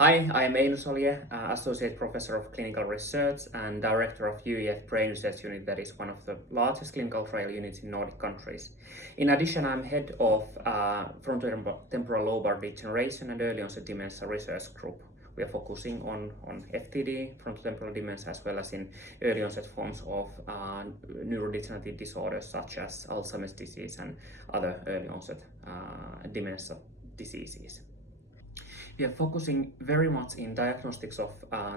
Hi, I'm Eino Solje, Associate Professor of Clinical Research and Director of UEF Brain Research Unit, that is one of the largest clinical trial units in Nordic countries. In addition, I'm head of Frontotemporal Lobar Degeneration and Early-Onset Dementia Research Group. We are focusing on FTD, frontotemporal dementia, as well as in early-onset forms of neurodegenerative disorders such as Alzheimer's disease and other early-onset dementia diseases. We are focusing very much in diagnostics of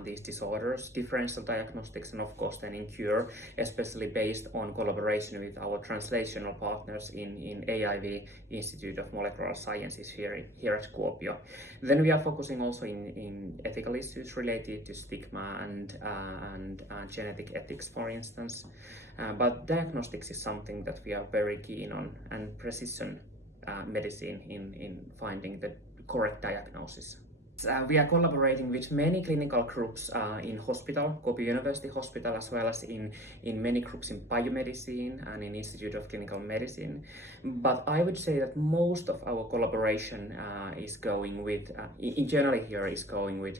these disorders, differential diagnostics, and of course then in cure, especially based on collaboration with our translational partners in AIV, Institute of Molecular Sciences here at Kuopio. Then we are focusing also in ethical issues related to stigma and genetic ethics, for instance. But diagnostics is something that we are very keen on, and precision medicine in finding the correct diagnosis. We are collaborating with many clinical groups in hospital, Kuopio University Hospital, as well as in many groups in biomedicine and in Institute of Clinical Medicine. But I would say that most of our collaboration is going with, in general here, is going with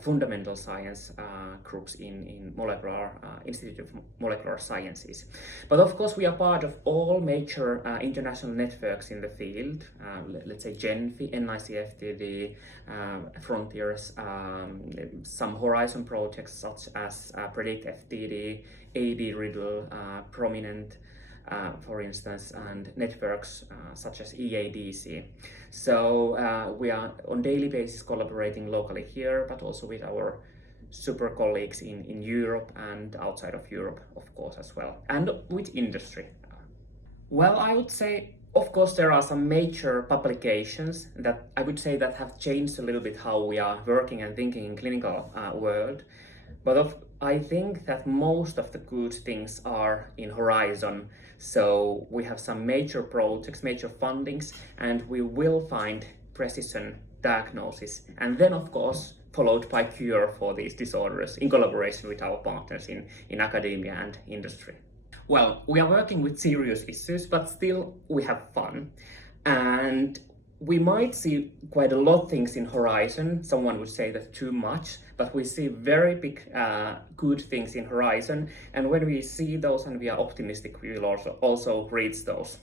fundamental science groups in Institute of Molecular Sciences. But of course, we are part of all major international networks in the field, let's say GENFI, NICFTD, Frontiers, some Horizon projects such as Predict FTD, AD Riddle, Prominent, for instance, and networks such as EADC. So we are on daily basis collaborating locally here, but also with our super colleagues in Europe and outside of Europe, of course, as well, and with industry. Well, I would say, of course, there are some major publications that I would say that have changed a little bit how we are working and thinking in clinical world. But I think that most of the good things are in Horizon. So we have some major projects, major fundings, and we will find precision diagnosis. And then, of course, followed by cure for these disorders in collaboration with our partners in academia and industry. Well, we are working with serious issues, but still we have fun. And we might see quite a lot of things in Horizon. Someone would say that too much, but we see very big good things in Horizon. And when we see those and we are optimistic, we will also reach those.